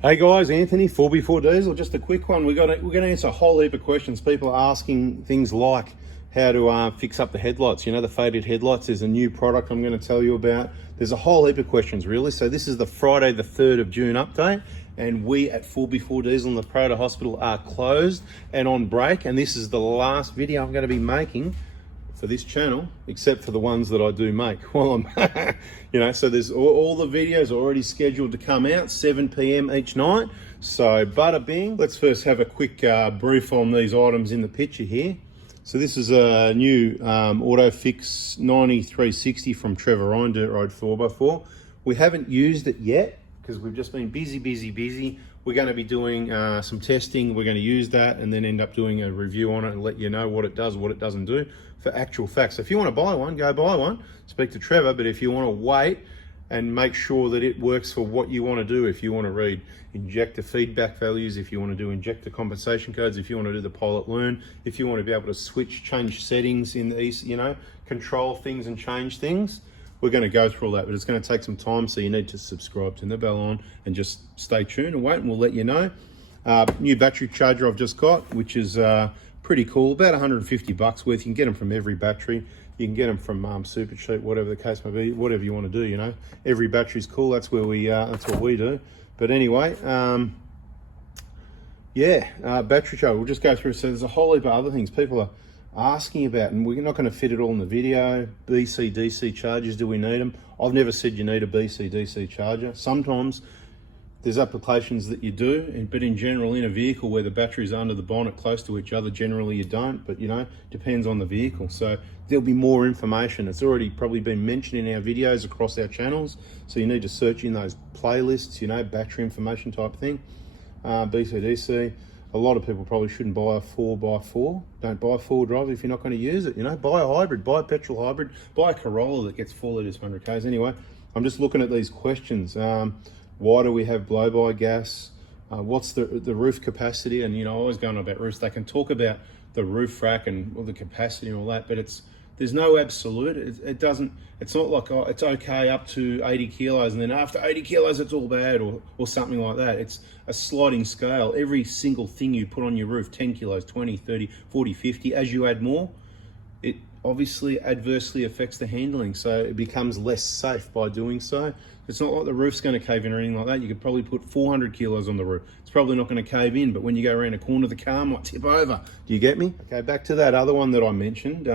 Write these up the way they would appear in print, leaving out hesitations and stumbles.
Hey guys, Anthony, 4x4 Diesel. Just a quick one. We're going to answer a whole heap of questions. People are asking things like how to fix up the headlights. You know, the faded headlights. There's a new product I'm going to tell you about. There's a whole heap of questions, really. So this is the Friday the 3rd of June update, and we at 4x4 Diesel in the Prada Hospital are closed and on break. And this is the last video I'm going to be making for this channel, except for the ones that I do make while I'm, so there's all the videos are already scheduled to come out 7 p.m. each night. So bada bing. Let's first have a quick brief on these items in the picture here. So this is a new Autofix 9360 from Trevor Ryan, Dirt Road 4x4. We haven't used it yet because we've just been busy. We're going to be doing some testing. We're going to use that and then end up doing a review on it and let you know what it does, what it doesn't do for actual facts. So if you want to buy one, go buy one. Speak to Trevor. But if you want to wait and make sure that it works for what you want to do, if you want to read injector feedback values, if you want to do injector compensation codes, if you want to do the pilot learn, if you want to be able to change settings in the, control things and change things, we're going to go through all that, but it's going to take some time, so you need to subscribe, turn the bell on, and just stay tuned and wait, and we'll let you know. New battery charger I've just got, which is pretty cool, about 150 bucks worth. You can get them from every battery. You can get them from Super Cheap, whatever the case may be, whatever you want to do, Every battery's cool, that's where we, that's what we do. But anyway, battery charger, we'll just go through. So there's a whole heap of other things people are asking about, and we're not going to fit it all in the video. BC DC chargers, do we need them? I've never said you need a BC DC charger. Sometimes there's applications that you do, but in general, in a vehicle where the batteries are under the bonnet close to each other, generally you don't, but depends on the vehicle. So there'll be more information. It's already probably been mentioned in our videos across our channels, so you need to search in those playlists, battery information type thing. BC DC. A lot of people probably shouldn't buy a 4x4. Don't buy a 4-wheel drive if you're not going to use it. Buy a hybrid, buy a petrol hybrid, buy a Corolla that gets 4 litres, 100 k's. Anyway, I'm just looking at these questions. Why do we have blow-by gas? What's the roof capacity? And I always go on about roofs. They can talk about the roof rack and the capacity and all that, but there's no absolute. It doesn't. It's not like it's okay up to 80 kilos, and then after 80 kilos it's all bad, or something like that. It's a sliding scale. Every single thing you put on your roof, 10 kilos, 20, 30, 40, 50, as you add more, it obviously adversely affects the handling, so it becomes less safe by doing so. It's not like the roof's going to cave in or anything like that. You could probably put 400 kilos on the roof. It's probably not going to cave in, but when you go around a corner, the car might tip over. Do you get me? Okay, back to that other one that I mentioned,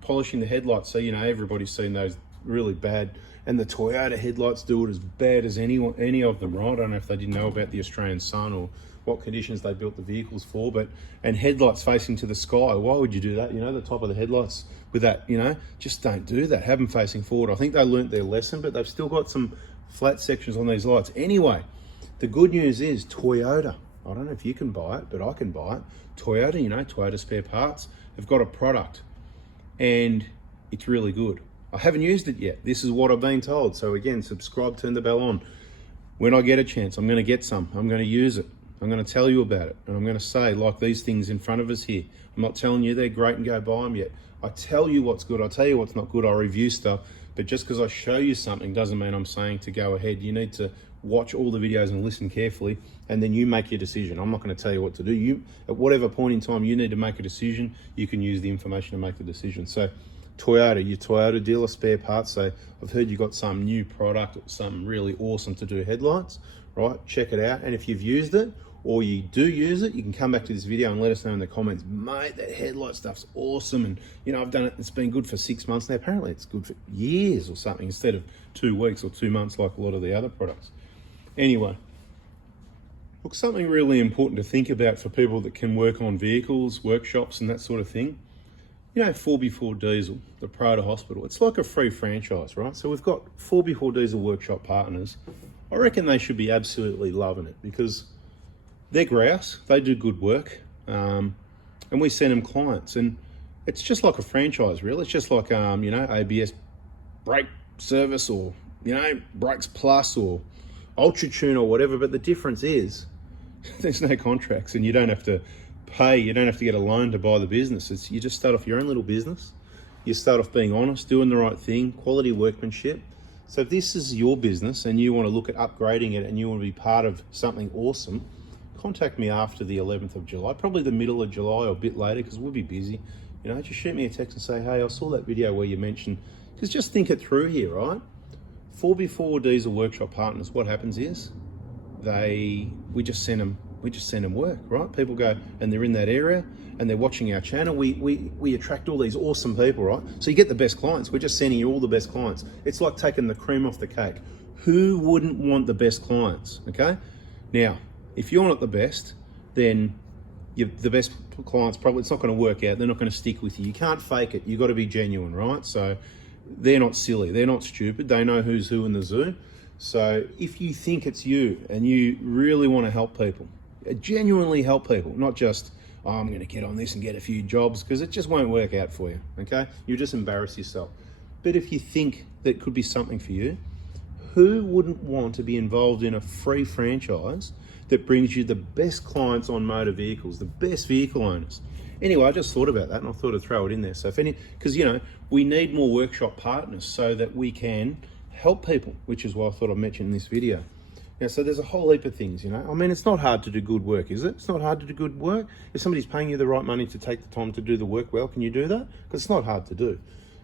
polishing the headlights. So, everybody's seen those really bad, and the Toyota headlights do it as bad as any of them, right? I don't know if they didn't know about the Australian sun or what conditions they built the vehicles for, and headlights facing to the sky. Why would you do that? The top of the headlights with that, just don't do that. Have them facing forward. I think they learnt their lesson, but they've still got some flat sections on these lights. Anyway, the good news is Toyota, I don't know if you can buy it, but I can buy it. Toyota, Toyota spare parts, have got a product, and it's really good. I haven't used it yet. This is what I've been told. So again, subscribe, turn the bell on. When I get a chance, I'm going to get some. I'm going to use it. I'm going to tell you about it. And I'm going to say, like these things in front of us here, I'm not telling you they're great and go buy them yet. I tell you what's good. I tell you what's not good. I review stuff. But just because I show you something doesn't mean I'm saying to go ahead. You need to watch all the videos and listen carefully, and then you make your decision. I'm not going to tell you what to do. You, at whatever point in time you need to make a decision, you can use the information to make the decision. So Toyota, your Toyota dealer, spare parts. So I've heard you got some new product, something really awesome to do headlights, right? Check it out. And if you've used it, or you do use it, you can come back to this video and let us know in the comments, mate, that headlight stuff's awesome. And I've done it, it's been good for 6 months now. Apparently it's good for years or something, instead of 2 weeks or 2 months like a lot of the other products. Anyway, look, something really important to think about for people that can work on vehicles, workshops and that sort of thing. 4x4 Diesel, the Prada Hospital, it's like a free franchise, right? So we've got 4x4 Diesel workshop partners. I reckon they should be absolutely loving it, because they're grouse, they do good work, and we send them clients, and it's just like a franchise, really. It's just like ABS brake service, or Brakes Plus, or Ultra Tune, or whatever. But the difference is there's no contracts, and you don't have to pay. You don't have to get a loan to buy the business. You just start off your own little business. You start off being honest, doing the right thing, quality workmanship. So if this is your business and you want to look at upgrading it and you want to be part of something awesome, contact me after the 11th of July, probably the middle of July or a bit later, because we'll be busy. You know, just shoot me a text and say, hey, I saw that video where you mentioned, because just think it through here, right? 4x4 diesel workshop partners, what happens is we just send them work, right? People go and they're in that area and they're watching our channel. We attract all these awesome people, right? So you get the best clients. We're just sending you all the best clients. It's like taking the cream off the cake. Who wouldn't want the best clients, okay? Now, if you're not the best, then the best clients probably, it's not going to work out. They're not going to stick with you. You can't fake it. You've got to be genuine, right? So they're not silly. They're not stupid. They know who's who in the zoo. So if you think it's you and you really want to help people, genuinely help people, not just, oh, I'm going to get on this and get a few jobs, because it just won't work out for you, okay? You'll just embarrass yourself. But if you think that could be something for you, who wouldn't want to be involved in a free franchise that brings you the best clients on motor vehicles, the best vehicle owners? Anyway, I just thought about that and I thought I'd throw it in there. So if any, because you know, we need more workshop partners so that we can help people, which is why I thought I'd mention in this video. Now, so there's a whole heap of things, you know. I mean, it's not hard to do good work, is it? It's not hard to do good work. If somebody's paying you the right money to take the time to do the work well, can you do that? Because it's not hard to do.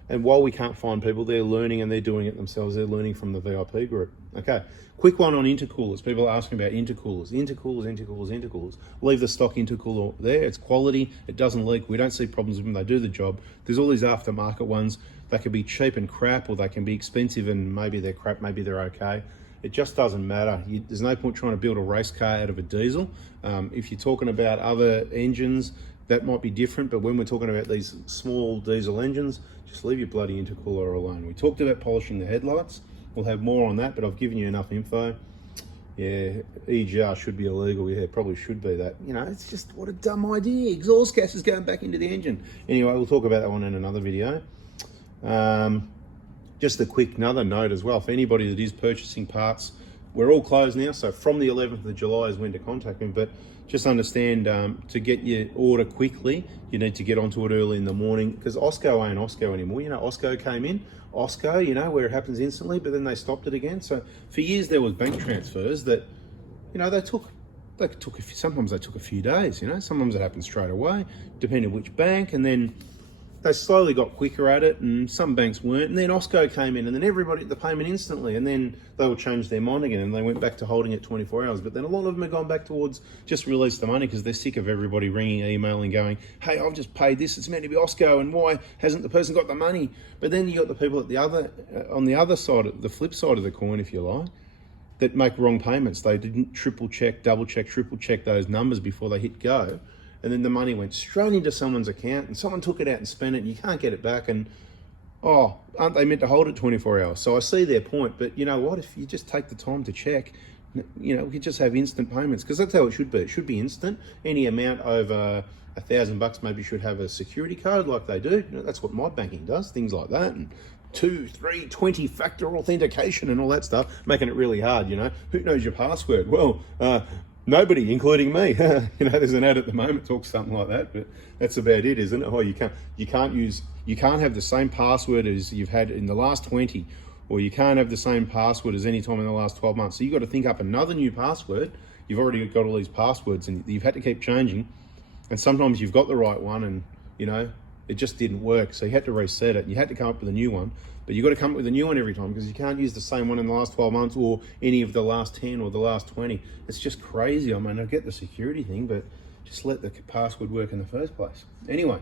And while we can't find people, they're learning and they're doing it themselves. They're learning from the VIP group. Okay, quick one on intercoolers. People are asking about intercoolers. Intercoolers. Leave the stock intercooler there. It's quality. It doesn't leak. We don't see problems with them. They do the job. There's all these aftermarket ones. They can be cheap and crap, or they can be expensive and maybe they're crap, maybe they're okay. It just doesn't matter. There's no point trying to build a race car out of a diesel. If you're talking about other engines, that might be different, but when we're talking about these small diesel engines, just leave your bloody intercooler alone. We talked about polishing the headlights. We'll have more on that, but I've given you enough info. Yeah, EGR should be illegal. Yeah, probably should be that. You know, it's just, what a dumb idea. Exhaust gas is going back into the engine. Anyway, we'll talk about that one in another video. Just a quick another note as well, for anybody that is purchasing parts, we're all closed now, so from the 11th of July is when to contact me, but just understand, to get your order quickly, you need to get onto it early in the morning, because Osco ain't Osco anymore. You know, Osco came in, Osco, you know, where it happens instantly, but then they stopped it again. So for years there was bank transfers that, you know, sometimes they took a few days, you know, sometimes it happened straight away, depending on which bank, and then they slowly got quicker at it, and some banks weren't. And then Osco came in, and then everybody the payment instantly, and then they will change their mind again, and they went back to holding it 24 hours. But then a lot of them have gone back towards just release the money, because they're sick of everybody ringing, emailing, going, hey, I've just paid this, it's meant to be Osco, and why hasn't the person got the money? But then you got the people at the other, on the other side, the flip side of the coin, if you like, that make wrong payments. They didn't triple check those numbers before they hit go. And then the money went straight into someone's account, and someone took it out and spent it, and you can't get it back. And, oh, aren't they meant to hold it 24 hours? So I see their point, but you know what? If you just take the time to check, you know, we could just have instant payments, because that's how it should be. It should be instant. Any amount over $1,000 maybe should have a security code like they do. You know, that's what my banking does, things like that. And 2, 3, 20-factor authentication and all that stuff, making it really hard, you know. Who knows your password? Well, nobody, including me. You know, there's an ad at the moment talks something like that, but that's about it, isn't it? Oh, you can't have the same password as you've had in the last 20, or you can't have the same password as any time in the last 12 months. So you've got to think up another new password. You've already got all these passwords, and you've had to keep changing. And sometimes you've got the right one, and you know, it just didn't work. So you had to reset it, and you had to come up with a new one. But you've got to come up with a new one every time, because you can't use the same one in the last 12 months or any of the last 10 or the last 20. It's just crazy. I mean, I get the security thing, but just let the password work in the first place. Anyway,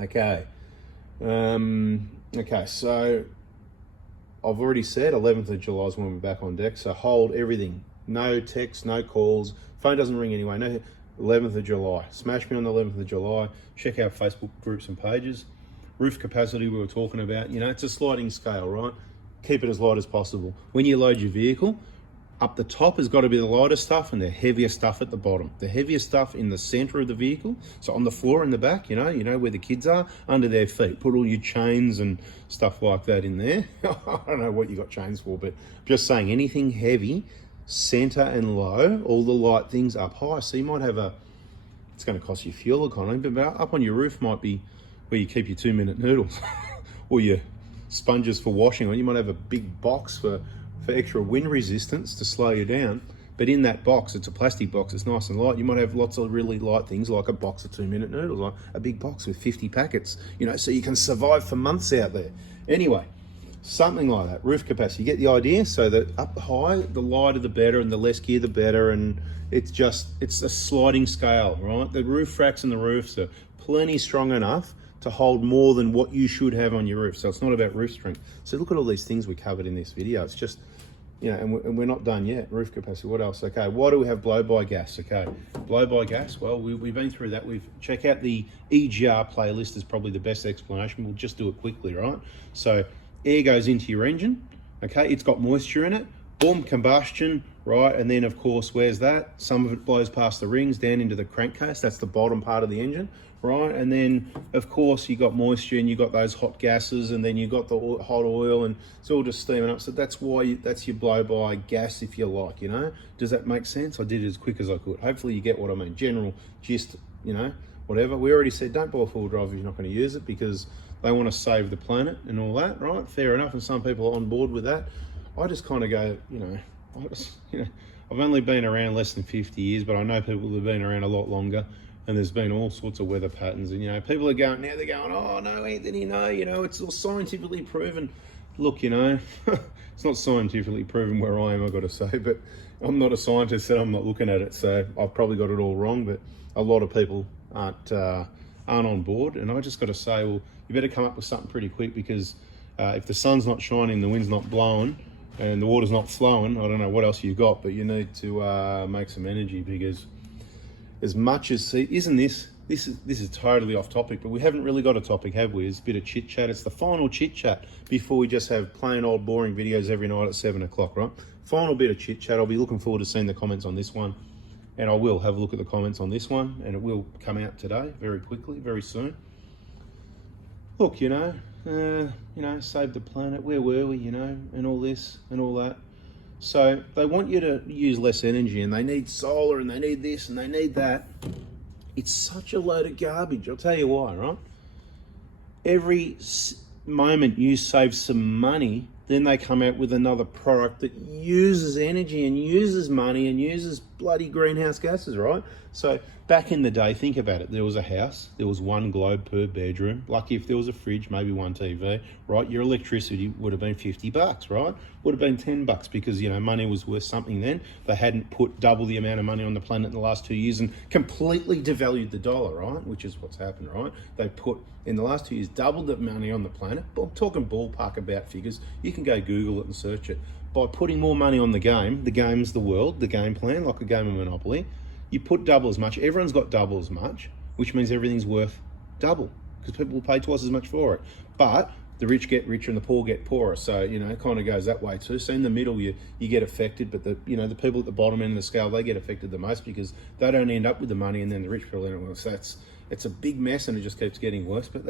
okay. Okay, so I've already said 11th of July is when we're back on deck, so hold everything. No texts, no calls. Phone doesn't ring anyway. No, 11th of July. Smash me on the 11th of July. Check out Facebook groups and pages. Roof capacity we were talking about, you know, it's a sliding scale, right? Keep it as light as possible. When you load your vehicle, up the top has got to be the lighter stuff and the heavier stuff at the bottom. The heavier stuff in the center of the vehicle, so on the floor in the back, you know where the kids are, under their feet. Put all your chains and stuff like that in there. I don't know what you got chains for, but I'm just saying anything heavy, center and low, all the light things up high. So you might have it's going to cost you fuel economy, but up on your roof might be where you keep your 2-minute noodles or your sponges for washing, or you might have a big box for extra wind resistance to slow you down. But in that box, it's a plastic box, it's nice and light. You might have lots of really light things like a box of 2-minute noodles, like a big box with 50 packets, you know, so you can survive for months out there. Anyway, something like that, roof capacity. You get the idea? So that up high, the lighter the better, and the less gear the better, and it's a sliding scale, right? The roof racks and the roofs are plenty strong enough to hold more than what you should have on your roof. So it's not about roof strength. So look at all these things we covered in this video. It's just, you know, and we're not done yet. Roof capacity, what else? Okay, why do we have blow-by gas? Okay, blow-by gas, well, we've been through that. Check out the EGR playlist is probably the best explanation. We'll just do it quickly, right? So air goes into your engine, okay? It's got moisture in it, boom, combustion, right? And then, of course, where's that? Some of it blows past the rings down into the crankcase. That's the bottom part of the engine, right? And then, of course, you got moisture and you got those hot gases, and then you got the hot oil, and it's all just steaming up. So that's why that's your blow-by gas, if you like, you know? Does that make sense? I did it as quick as I could. Hopefully you get what I mean. General gist, you know, whatever. We already said don't buy four-wheel drive if you're not going to use it, because they want to save the planet and all that, right? Fair enough, and some people are on board with that. I just kind of go, you know, I've only been around less than 50 years, but I know people who've been around a lot longer, and there's been all sorts of weather patterns, and, you know, people are going, now they're going, oh, no, Anthony, no, you know, it's all scientifically proven. Look, you know, it's not scientifically proven where I am, I've got to say, but I'm not a scientist and I'm not looking at it, so I've probably got it all wrong, but a lot of people aren't on board, and I just got to say, well, you better come up with something pretty quick, because if the sun's not shining, the wind's not blowing, and the water's not flowing, I don't know what else you got, but you need to make some energy, because as much as, see, isn't this is totally off topic, but we haven't really got a topic, have we? It's a bit of chit chat. It's the final chit chat before we just have plain old boring videos every night at 7 o'clock, right? Final bit of chit chat. I'll be looking forward to seeing the comments on this one, and I will have a look at the comments on this one, and it will come out today, very quickly, very soon. Look, you know, save the planet, where were we, you know, and all this and all that. So they want you to use less energy, and they need solar, and they need this, and they need that. It's such a load of garbage. I'll tell you why, right? Every moment you save some money, then they come out with another product that uses energy and uses money and uses bloody greenhouse gases, right? So back in the day, think about it. There was a house, there was one globe per bedroom. Lucky if there was a fridge, maybe one TV, right? Your electricity would have been $50, right? Would have been $10 because, you know, money was worth something then. They hadn't put double the amount of money on the planet in the last 2 years and completely devalued the dollar, right? Which is what's happened, right? They put, in the last 2 years, doubled the money on the planet. But I'm talking ballpark about figures. You can go Google it and search it. By putting more money on the game's the world, the game plan, like a game of Monopoly, you put double as much. Everyone's got double as much, which means everything's worth double because people will pay twice as much for it. But the rich get richer and the poor get poorer. So, you know, it kind of goes that way too. So in the middle, you get affected, but the people at the bottom end of the scale, they get affected the most because they don't end up with the money, and then the rich people end up with it. So it's a big mess, and it just keeps getting worse. But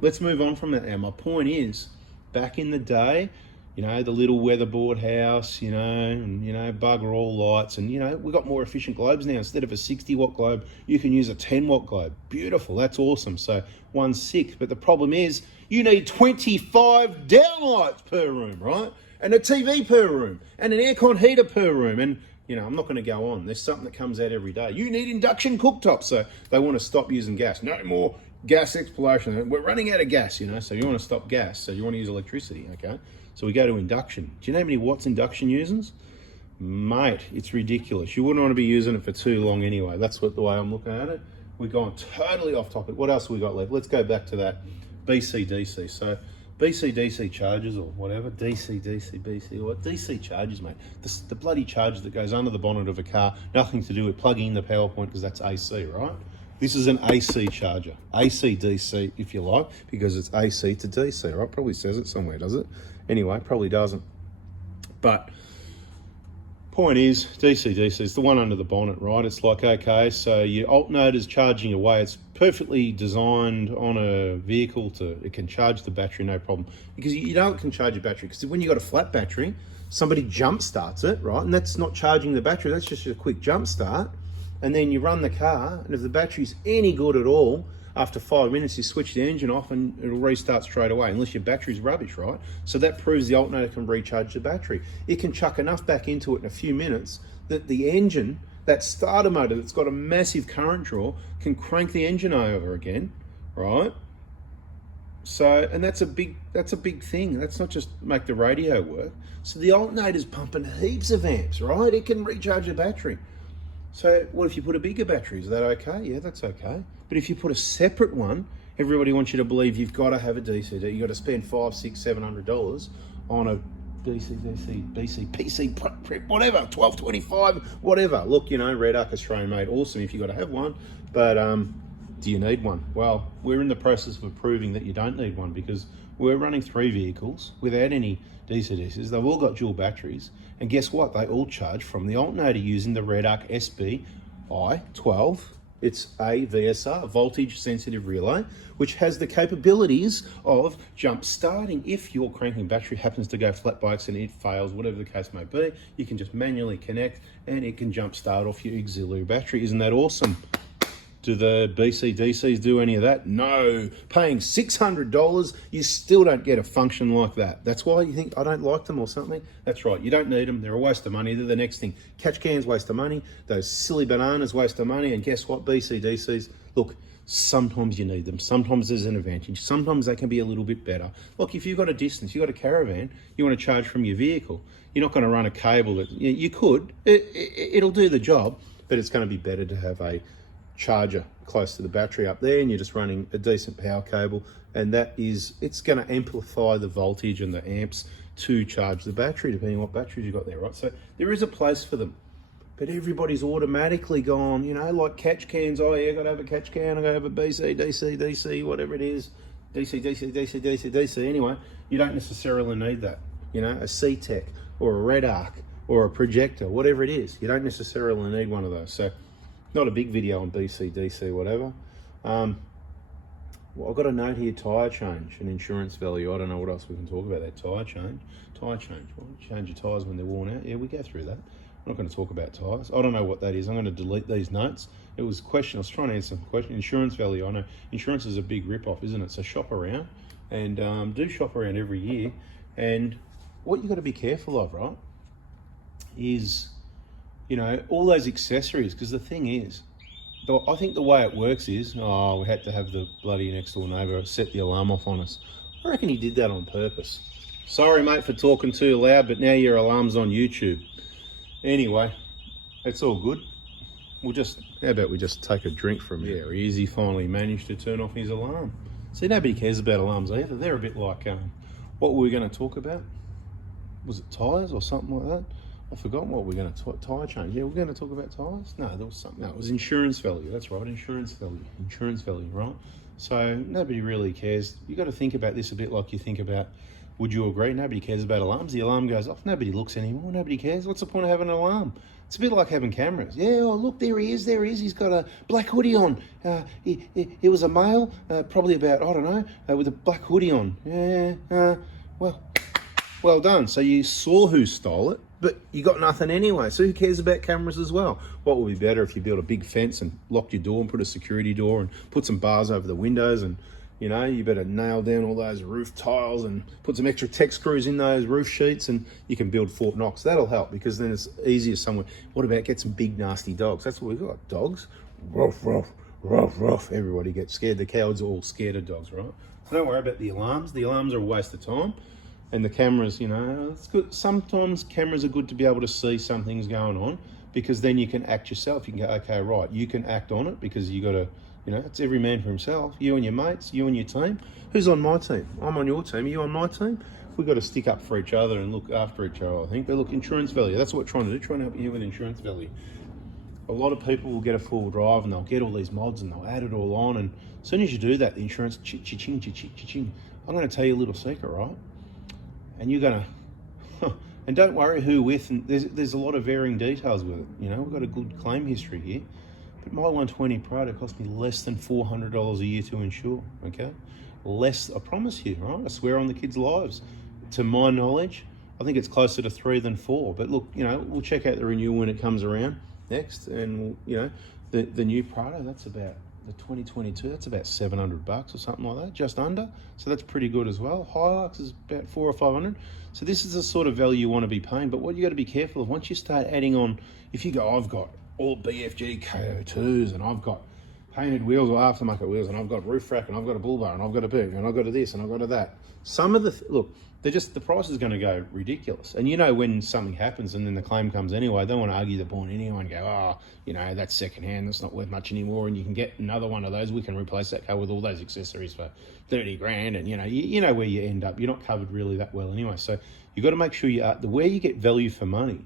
let's move on from that now. My point is, back in the day, you know, the little weatherboard house, you know, and, you know, bugger all lights. And, you know, we've got more efficient globes now. Instead of a 60-watt globe, you can use a 10-watt globe. Beautiful. That's awesome. So 1/6. But the problem is you need 25 downlights per room, right? And a TV per room and an aircon heater per room. And, you know, I'm not going to go on. There's something that comes out every day. You need induction cooktops. So they want to stop using gas. No more gas exploration. We're running out of gas, you know, so you want to stop gas. So you want to use electricity, okay? So we go to induction. Do you know how many watts induction uses? Mate, it's ridiculous. You wouldn't want to be using it for too long anyway. That's the way I'm looking at it. We're going totally off topic. What else have we got left? Let's go back to that BC-DC. So BC-DC chargers or whatever, DC-DC, BC, or DC chargers, mate. The bloody charger that goes under the bonnet of a car, nothing to do with plugging in the power point because that's AC, right? This is an AC charger, AC-DC if you like, because it's AC to DC, right? Probably says it somewhere, does it? Anyway, probably doesn't. But point is, DC-DC is the one under the bonnet, right? It's like, okay, so your alternator's charging away. It's perfectly designed on a vehicle it can charge the battery, no problem. Because you know it can charge your battery, because when you've got a flat battery, somebody jump starts it, right? And that's not charging the battery, that's just a quick jump start. and then you run the car, and if the battery's any good at all, after 5 minutes you switch the engine off and it'll restart straight away, unless your battery's rubbish, right? So that proves the alternator can recharge the battery. It can chuck enough back into it in a few minutes that the engine, that starter motor that's got a massive current draw, can crank the engine over again, right? So, and that's a big thing. That's not just make the radio work. So the alternator's pumping heaps of amps, right? It can recharge the battery. So what if you put a bigger battery? Is that okay? Yeah, that's okay. But if you put a separate one, everybody wants you to believe you've got to have a DC. You've got to spend $500, $600, $700 on a PC, prep, whatever, 1225, whatever. Look, you know, Red Arc Australian made, awesome if you've got to have one. But do you need one? Well, we're in the process of proving that you don't need one, because we're running 3 vehicles without any DCs. They've all got dual batteries. And guess what? They all charge from the alternator using the Red Arc SBI12. It's a VSR, voltage sensitive relay, which has the capabilities of jump starting. If your cranking battery happens to go flat by accident, it fails, whatever the case may be, you can just manually connect and it can jump start off your auxiliary battery. Isn't that awesome? Do the BC DCs do any of that? No. Paying $600, you still don't get a function like that. That's why you think I don't like them or something. That's right, you don't need them. They're a waste of money. They're the next thing. Catch cans, waste of money. Those silly bananas, waste of money. And guess what, BC DCs? Look, sometimes you need them. Sometimes there's an advantage. Sometimes they can be a little bit better. Look, if you've got a distance, you've got a caravan, you want to charge from your vehicle, you're not going to run a cable. That you could. It'll do the job, but it's going to be better to have a charger close to the battery up there, and you're just running a decent power cable, and it's going to amplify the voltage and the amps to charge the battery, depending on what batteries you've got there, right? So there is a place for them, but everybody's automatically gone, you know, like catch cans. Oh yeah, got to have a catch can, I got to have a BC, DC, whatever it is, DC. Anyway, you don't necessarily need that. You know, a C-Tech or a Red Arc or a projector, whatever it is, you don't necessarily need one of those. So not a big video on BC, DC, whatever. Well, I've got a note here, tyre change and insurance value. I don't know what else we can talk about that. Tyre change. Well, change your tyres when they're worn out. Yeah, we go through that. I'm not going to talk about tyres. I don't know what that is. I'm going to delete these notes. It was a question. I was trying to answer some question. Insurance value. I know insurance is a big rip-off, isn't it? So shop around, and do shop around every year. And what you've got to be careful of, right, is, you know, all those accessories, because the thing is, I think the way it works is, we had to have the bloody next door neighbour set the alarm off on us. I reckon he did that on purpose. Sorry, mate, for talking too loud, but now your alarm's on YouTube. Anyway, it's all good. How about we just take a drink from here? Yeah, he finally managed to turn off his alarm. See, nobody cares about alarms either. They're a bit like, what were we going to talk about? Was it tyres or something like that? I've forgotten what we're going to tyre change. Yeah, we're going to talk about tyres? No, there was something. No, it was insurance value. That's right, insurance value, right? So nobody really cares. You've got to think about this a bit like you think about, would you agree? Nobody cares about alarms. The alarm goes off. Nobody looks anymore. Nobody cares. What's the point of having an alarm? It's a bit like having cameras. Yeah, oh, look, there he is. He's got a black hoodie on. He was a male, probably about, I don't know, with a black hoodie on. Yeah, well done. So you saw who stole it, but you got nothing anyway. So who cares about cameras as well? What would be better if you built a big fence and locked your door and put a security door and put some bars over the windows, and, you know, you better nail down all those roof tiles and put some extra tech screws in those roof sheets, and you can build Fort Knox. That'll help, because then it's easier somewhere. What about get some big nasty dogs? That's what we've got. Dogs. Ruff, ruff, ruff, ruff. Everybody gets scared. The cowards are all scared of dogs, right? So don't worry about the alarms. The alarms are a waste of time. And the cameras, you know, it's good. Sometimes cameras are good to be able to see something's going on, because then you can act yourself. You can go, okay, right, you can act on it, because you got to, you know, it's every man for himself. You and your mates, you and your team. Who's on my team? I'm on your team. Are you on my team? We've got to stick up for each other and look after each other, I think. But look, insurance value, that's what we're trying to do, trying to help you with insurance value. A lot of people will get a full drive and they'll get all these mods and they'll add it all on. And as soon as you do that, the insurance, cha-ching. I'm going to tell you a little secret, right? And you're going to, and don't worry who with, and there's a lot of varying details with it. You know, we've got a good claim history here. But my 120 Pro, it cost me less than $400 a year to insure, okay? Less, I promise you, right? I swear on the kids' lives. To my knowledge, I think it's closer to 3 than 4. But look, you know, we'll check out the renewal when it comes around. next, and you know, the new Prado, that's about the 2022. That's about $700 or something like that, just under. So that's pretty good as well. Hilux is about 400 or 500. So this is the sort of value you want to be paying. But what you got to be careful of, once you start adding on, if you go, I've got all BFG KO2s, and I've got painted wheels or aftermarket wheels, and I've got roof rack, and I've got a bull bar, and I've got a big, and I've got a this, and I've got a that. Some of the look, the price is going to go ridiculous. And you know, when something happens and then the claim comes anyway, they don't want to argue the point anyway and go, oh, you know, that's second hand, that's not worth much anymore, and you can get another one of those. We can replace that car with all those accessories for 30 grand, and you know where you end up. You're not covered really that well anyway. So you've got to make sure the way you get value for money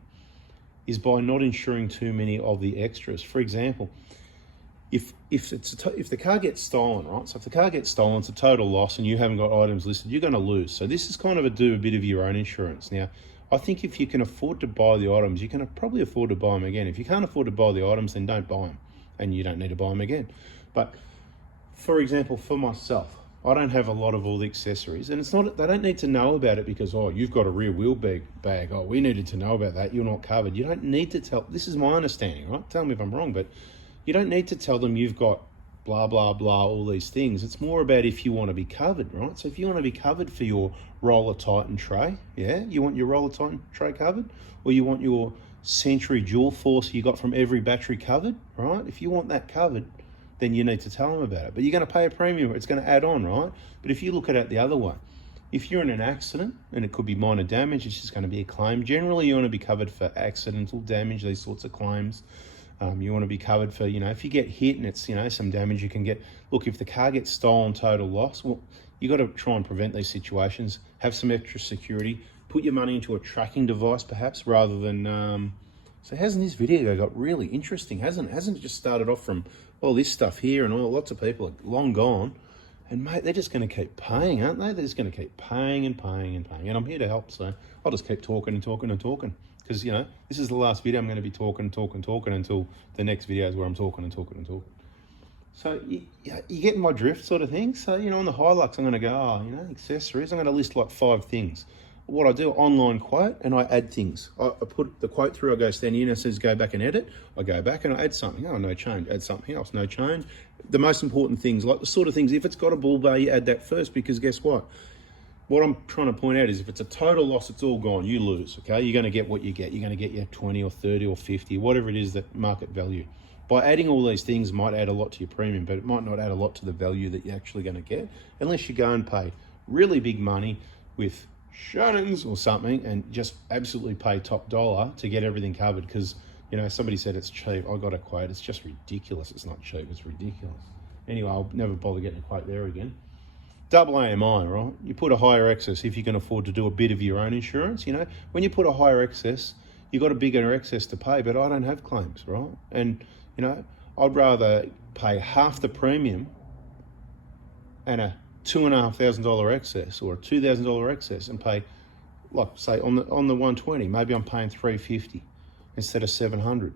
is by not insuring too many of the extras. For example, if the car gets stolen, right? So if the car gets stolen, it's a total loss, and you haven't got items listed, you're going to lose. So this is kind of do a bit of your own insurance. Now, I think if you can afford to buy the items, you can probably afford to buy them again. If you can't afford to buy the items, then don't buy them, and you don't need to buy them again. But for example, for myself, I don't have a lot of all the accessories, and it's not, they don't need to know about it because, oh, you've got a rear wheel bag. Oh, we needed to know about that. You're not covered. You don't need to tell. This is my understanding, right? Tell me if I'm wrong, but you don't need to tell them you've got blah, blah, blah, all these things. It's more about if you want to be covered, right? So if you want to be covered for your roller Titan tray, yeah, you want your roller Titan tray covered, or you want your Century dual force you got from every battery covered, right? If you want that covered, then you need to tell them about it. But you're going to pay a premium. It's going to add on, right? But if you look at it the other way, if you're in an accident, and it could be minor damage, it's just going to be a claim. Generally, you want to be covered for accidental damage, these sorts of claims. You want to be covered for, if you get hit and it's, some damage you can get. Look, if the car gets stolen, total loss, well, you got to try and prevent these situations. Have some extra security. Put your money into a tracking device, perhaps, rather than. So hasn't this video got really interesting? Hasn't it just started off from all this stuff here, and lots of people are long gone, and mate, they're just going to keep paying, aren't they? They're just going to keep paying and paying and paying, and I'm here to help, so I'll just keep talking and talking and talking. Because, this is the last video. I'm going to be talking until the next video is where I'm talking and talking and talking. So you get my drift sort of thing. So, on the Hilux, I'm going to go, accessories. I'm going to list like 5 things. What I do, online quote, and I add things. I put the quote through, I go stand in, it says go back and edit. I go back and I add something. Oh, no change. Add something else, no change. The most important things, like the sort of things, if it's got a bull bar, you add that first, because guess what? What I'm trying to point out is if it's a total loss, it's all gone. You lose, okay? You're going to get what you get. You're going to get your 20 or 30 or 50, whatever it is that market value. By adding all these things might add a lot to your premium, but it might not add a lot to the value that you're actually going to get unless you go and pay really big money with Shannon's or something and just absolutely pay top dollar to get everything covered. Because, somebody said it's cheap. I got a quote. It's just ridiculous. It's not cheap. It's ridiculous. Anyway, I'll never bother getting a quote there again. Double AMI, right? You put a higher excess if you can afford to do a bit of your own insurance. When you put a higher excess, you got a bigger excess to pay, but I don't have claims, right? And, I'd rather pay half the premium and a $2,500 excess or a $2,000 excess and pay, like say on the 120, maybe I'm paying $350 instead of $700,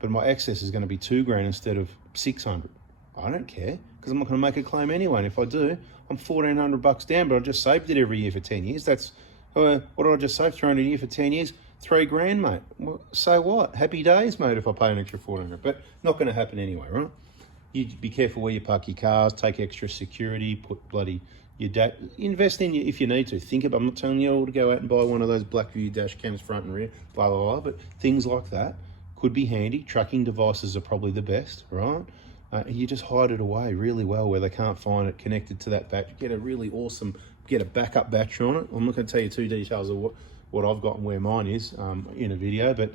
but my excess is going to be $2,000 instead of $600. I don't care, because I'm not going to make a claim anyway. And if I do, I'm $1,400 down, but I just saved it every year for 10 years. That's, what did I just save? $300 a year for 10 years? $3,000, mate. Well, so what? Happy days, mate, if I pay an extra $400, but not going to happen anyway, right? You be careful where you park your cars, take extra security, put bloody, invest in you if you need to. Think about, I'm not telling you all to go out and buy one of those Blackview dash cams front and rear, blah, blah, blah, but things like that could be handy. Tracking devices are probably the best, right? You just hide it away really well where they can't find it, connected to that battery. Get a backup battery on it. I'm not going to tell you too details of what I've got and where mine is in a video, but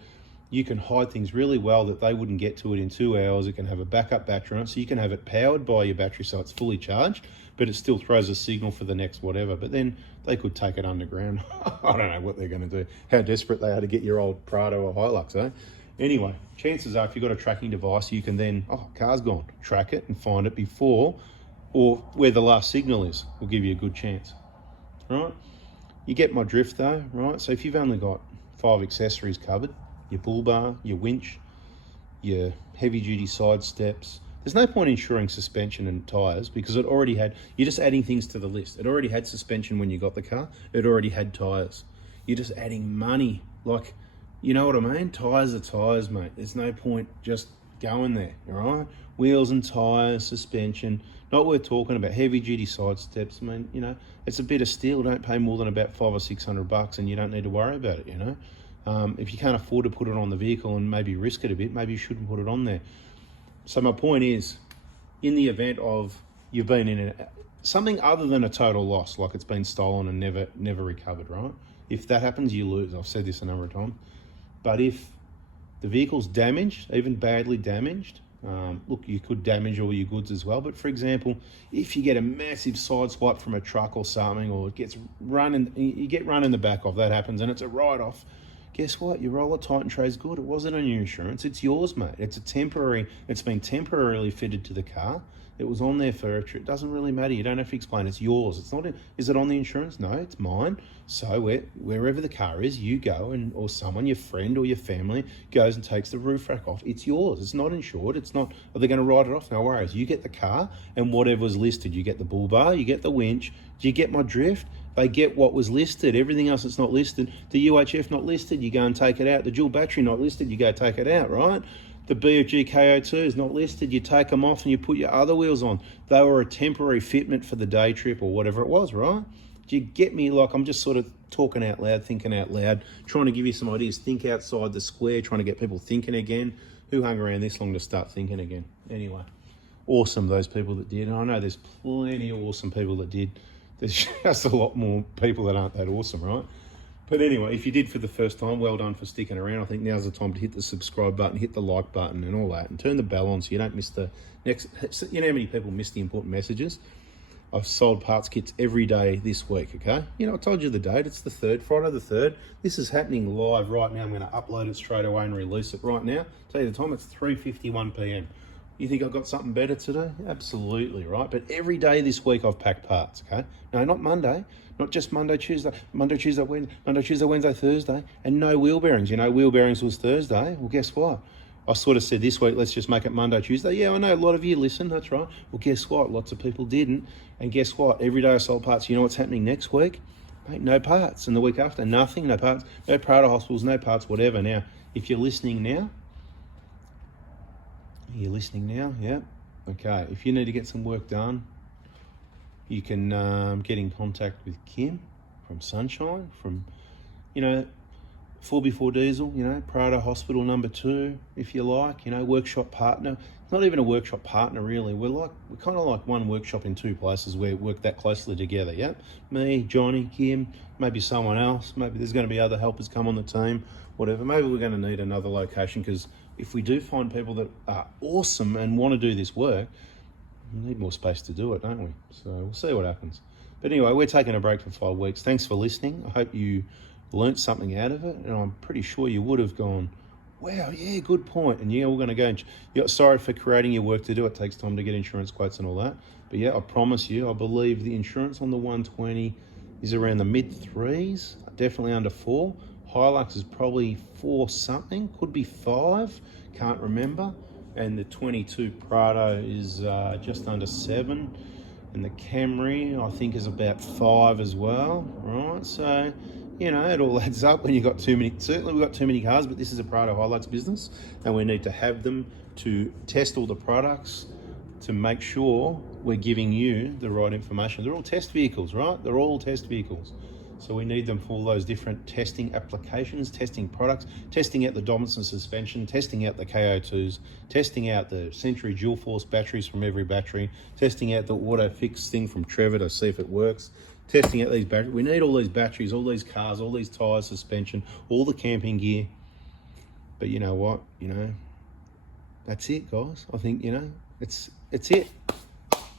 you can hide things really well that they wouldn't get to it in 2 hours. It can have a backup battery on it, so you can have it powered by your battery so it's fully charged, but it still throws a signal for the next whatever. But then they could take it underground. I don't know what they're going to do, how desperate they are to get your old Prado or Hilux, eh? Anyway, chances are if you've got a tracking device, you can then, car's gone, track it and find it before or where the last signal is. Will give you a good chance, right? You get my drift though, right? So if you've only got 5 accessories covered, your bull bar, your winch, your heavy duty side steps, there's no point insuring suspension and tyres because it already had, you're just adding things to the list. It already had suspension when you got the car. It already had tyres. You're just adding money, like You know what I mean? Tyres are tyres, mate. There's no point just going there, all right? Wheels and tyres, suspension, not worth talking about. Heavy duty side steps, I mean, you know, it's a bit of steel. Don't pay more than about $500 or $600 and you don't need to worry about it, you know? If you can't afford to put it on the vehicle and maybe risk it a bit, maybe you shouldn't put it on there. So my point is, in the event of you've been in something other than a total loss, like it's been stolen and never recovered, right? If that happens, you lose. I've said this a number of times. But if the vehicle's damaged, even badly damaged, look, you could damage all your goods as well. But for example, if you get a massive side swipe from a truck or something, or it gets you get run in the back of, that happens, and it's a write-off. Guess what? Your roller Titan tray's good. It wasn't on your insurance. It's yours, mate. It's been temporarily fitted to the car. It was on there for it doesn't really matter. You don't have to explain. It's yours. It's not. Is it on the insurance? No, it's mine. So wherever the car is, you go or someone, your friend or your family, goes and takes the roof rack off. It's yours. It's not insured. It's not. Are they going to write it off? No worries. You get the car and whatever's listed. You get the bull bar. You get the winch. Do you get my drift? They get what was listed. Everything else that's not listed. The UHF not listed. You go and take it out. The dual battery not listed. You go take it out. Right. The BFG KO2 is not listed. You take them off and you put your other wheels on. They were a temporary fitment for the day trip or whatever it was, right? Do you get me? Like, I'm just sort of talking out loud, thinking out loud, trying to give you some ideas. Think outside the square, trying to get people thinking again. Who hung around this long to start thinking again? Anyway, awesome, those people that did. And I know there's plenty of awesome people that did. There's just a lot more people that aren't that awesome, right? But anyway, if you did for the first time, well done for sticking around. I think now's the time to hit the subscribe button, hit the like button and all that, and turn the bell on so you don't miss the next. You know how many people miss the important messages? I've sold parts kits every day this week, okay? You know, I told you the date. It's the 3rd, Friday the 3rd. This is happening live right now. I'm going to upload it straight away and release it right now. Tell you the time, it's 3:51 p.m. You think I've got something better today? Absolutely, right? But every day this week I've packed parts, okay? No, not Monday. Not just Monday, Tuesday, Wednesday, Thursday, and no wheel bearings. You know, wheel bearings was Thursday. Well, guess what? I sort of said this week, let's just make it Monday, Tuesday. Yeah, I know a lot of you listen, that's right. Well, guess what? Lots of people didn't. And guess what? Every day I sold parts. You know what's happening next week? Mate, no parts. And the week after, nothing, no parts. No Prada hospitals, no parts, whatever. Now, if you're listening now, yeah. Okay, if you need to get some work done, you can get in contact with Kim from Sunshine, from, you know, 4x4 Diesel, you know, Prada Hospital #2, if you like, you know, workshop partner. Not even a workshop partner, really. We're kind of like one workshop in two places where we work that closely together, yeah? Me, Johnny, Kim, maybe someone else. Maybe there's going to be other helpers come on the team, whatever. Maybe we're going to need another location, because if we do find people that are awesome and want to do this work, we need more space to do it, don't we? So we'll see what happens. But anyway, we're taking a break for 5 weeks. Thanks for listening. I hope you learnt something out of it, and I'm pretty sure you would have gone, wow, yeah, good point. And yeah, we're going to go. Sorry for creating your work to do. It takes time to get insurance quotes and all that. But yeah, I promise you, I believe the insurance on the 120 is around the mid-3s, definitely under 4. Hilux is probably 4 something, could be 5, can't remember. And the 22 Prado is just under 7. And the Camry, I think, is about 5 as well, right? So, you know, it all adds up when you've got too many. Certainly we've got too many cars, but this is a Prado Hilux business, and we need to have them to test all the products to make sure we're giving you the right information. They're all test vehicles, right? They're all test vehicles. So we need them for all those different testing applications, testing products, testing out the Dobinson suspension, testing out the KO2s, testing out the Century dual force batteries from every battery, testing out the auto fix thing from Trevor to see if it works, testing out these batteries. We need all these batteries, all these cars, all these tyres, suspension, all the camping gear. But you know what? You know, that's it, guys. I think, you know, it's it.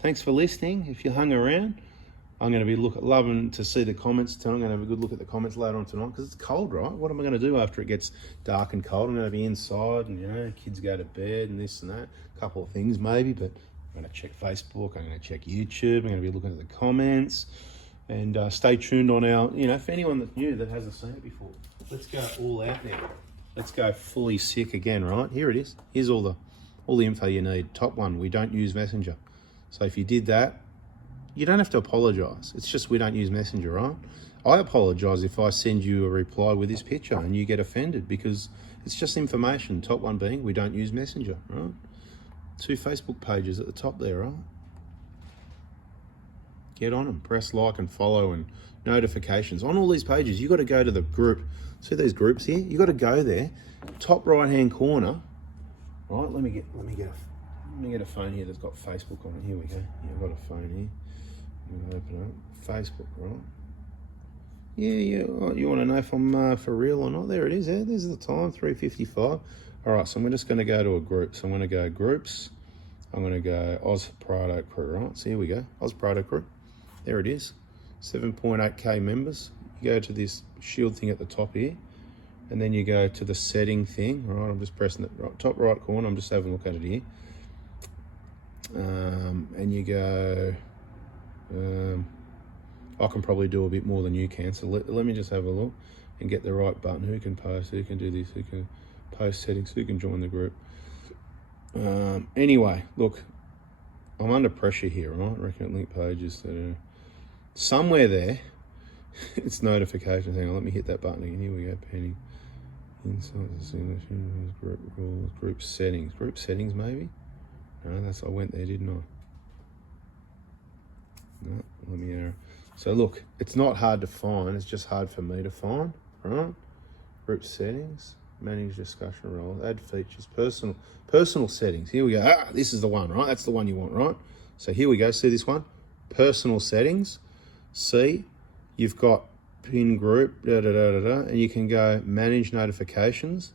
Thanks for listening. If you hung around, I'm going to be loving to see the comments tonight. I'm going to have a good look at the comments later on tonight, because it's cold, right? What am I going to do after it gets dark and cold? I'm going to be inside, and, you know, kids go to bed and this and that. A couple of things maybe, but I'm going to check Facebook. I'm going to check YouTube. I'm going to be looking at the comments. And stay tuned on our, you know, for anyone that's new that hasn't seen it before, let's go all out now. Let's go fully sick again, right? Here it is. Here's all the info you need. Top one, we don't use Messenger. So if you did that, you don't have to apologise. It's just we don't use Messenger, right? I apologise if I send you a reply with this picture and you get offended, because it's just information. Top one being we don't use Messenger, right? 2 Facebook pages at the top there, right? Get on them, press like and follow and notifications. On all these pages, you got to go to the group. See these groups here? You got to go there, top right hand corner. Right, let me get a phone here that's got Facebook on it. Here we go. Yeah, I've got a phone here. I'm gonna open up Facebook, right? Yeah. You want to know if I'm for real or not? There it is. There. There's the time, 3:55. All right, so I'm just going to go to a group. So I'm going to go groups. I'm going to go Oz Prado Crew, right? So here we go, Oz Prado Crew. There it is, 7.8k members. You go to this shield thing at the top here, and then you go to the setting thing, right? I'm just pressing it, right, top right corner. I'm just having a look at it here. And you go, I can probably do a bit more than you can. So let me just have a look and get the right button. Who can post, who can do this, who can post settings, who can join the group. Anyway, look, I'm under pressure here, right? I reckon link pages that are somewhere there. It's notifications. Hang on, let me hit that button again. Here we go, pending. Insights, group rules, group settings maybe. No, I went there, didn't I? No, let me error. So look, it's not hard to find, it's just hard for me to find, right? Group settings, manage discussion roles, add features, personal settings. Here we go. This is the one, right? That's the one you want, right? So here we go, see this one? Personal settings. See, you've got pin group, and you can go manage notifications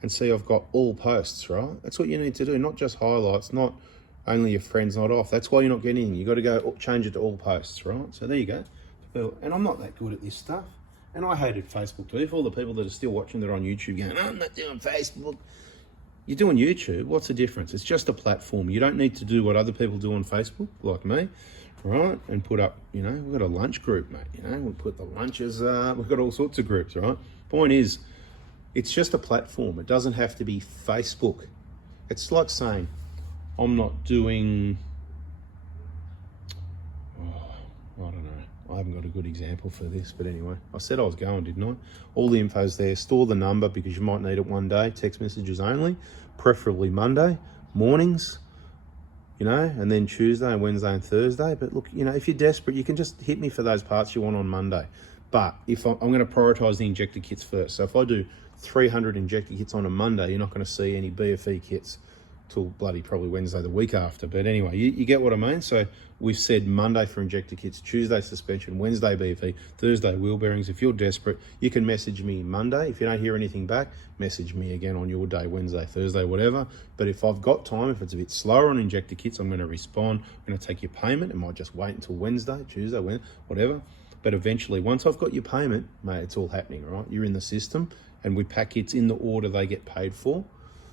and see I've got all posts, right? That's what you need to do, not just highlights, not only your friends not off. That's why you're not getting anything. You got to go change it to all posts, right? So there you go. And I'm not that good at this stuff. And I hated Facebook too. For all the people that are still watching that are on YouTube going, I'm not doing Facebook. You're doing YouTube. What's the difference? It's just a platform. You don't need to do what other people do on Facebook, like me, right? And put up, we've got a lunch group, mate. We'll put the lunches, we've got all sorts of groups, right? Point is, it's just a platform. It doesn't have to be Facebook. It's like saying, I'm not doing, I don't know. I haven't got a good example for this, but anyway, I said I was going, didn't I? All the info's there. Store the number because you might need it one day. Text messages only, preferably Monday mornings, and then Tuesday and Wednesday and Thursday. But look, if you're desperate, you can just hit me for those parts you want on Monday. But if I'm going to prioritize the injector kits first. So if I do 300 injector kits on a Monday, you're not going to see any BFE kits till bloody probably Wednesday the week after. But anyway, you get what I mean. So we've said Monday for injector kits, Tuesday suspension, Wednesday BFE, Thursday wheel bearings. If you're desperate, you can message me Monday. If you don't hear anything back, message me again on your day, Wednesday, Thursday, whatever. But if I've got time, if it's a bit slower on injector kits, I'm going to respond. I'm going to take your payment. It might just wait until Wednesday, Tuesday, Wednesday, whatever. But eventually, once I've got your payment, mate, it's all happening, right? You're in the system, and we pack kits in the order they get paid for.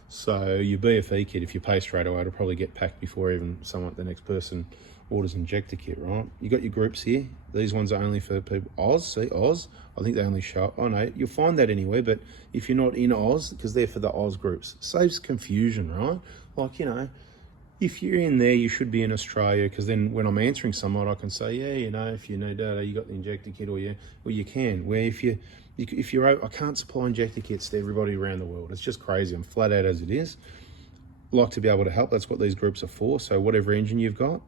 So your BFE kit, if you pay straight away, it'll probably get packed before even the next person orders injector kit, right? You got your groups here. These ones are only for people. Oz, see, Oz. I think they only show up. Oh no, you'll find that anywhere, but if you're not in Oz, because they're for the Oz groups, saves confusion, right? Like, if you're in there, you should be in Australia, because then when I'm answering someone, I can say, yeah, if you need data, you got the injector kit, or you can. Where if you're, I can't supply injector kits to everybody around the world. It's just crazy. I'm flat out as it is. Like to be able to help. That's what these groups are for. So whatever engine you've got,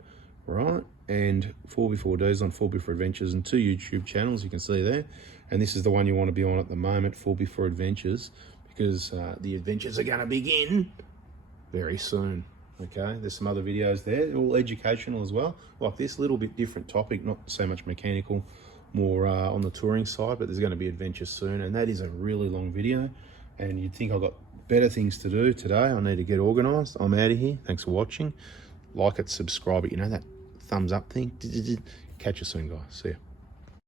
right? And 4x4Ds on 4x4 Adventures, and 2 YouTube channels you can see there. And this is the one you want to be on at the moment, 4x4 Adventures, because the adventures are going to begin very soon. Okay, there's some other videos there, all educational as well, like this, little bit different topic, not so much mechanical, more on the touring side, but there's going to be adventures soon, and that is a really long video, and you'd think I've got better things to do today. I need to get organised. I'm out of here. Thanks for watching. Like it, subscribe it, that thumbs up thing. Catch you soon, guys. See ya.